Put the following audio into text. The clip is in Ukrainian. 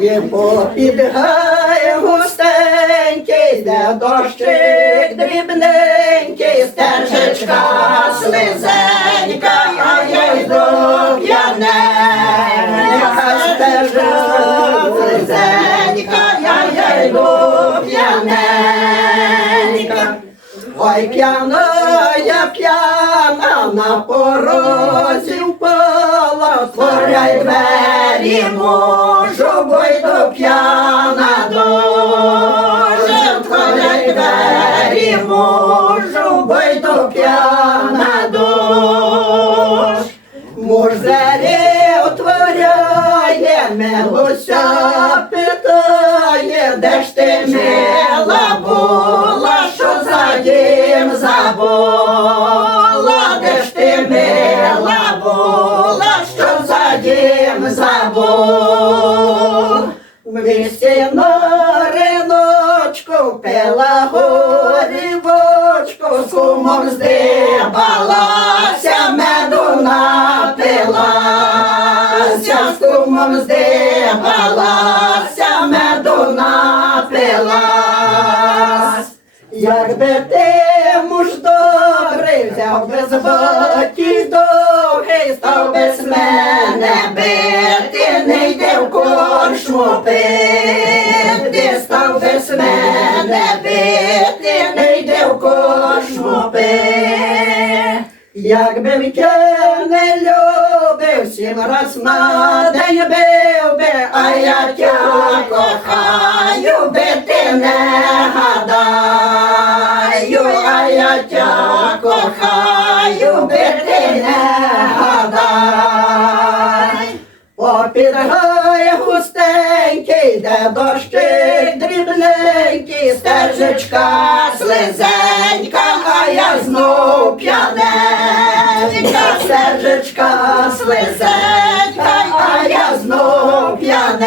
І попідгає густенький, де дощик дрібненький, стежечка слизенька, а я йду п'яненька, п'яненька. Ой, п'яна, я п'яна, на порозі впала, отворяй двері, можу, бо йду п'яна отворяй двері, можу, бо йду п'яна душ. Муж двері отворяє, милося питає, де ж ти мила була, що за дім забула, дім забув. В місті на риночку пила горівочку, з кумом здибалася, меду напилася, з кумом здибалася, меду напилась. Якби ти муж добрий, взяв би з боті довгий, став би з мене в коршму пити, став би з мене бити, не йде в коршму пити. Якби тя не любив, сім раз на день бив би, а я тя кохаю, би ти не гадаю, а я тя кохаю, би ти не підгає густенький, де дощик дрібненький, стежечка слизенька, а я знов п'яненька, стежечка слизенька, а я знов п'яненька.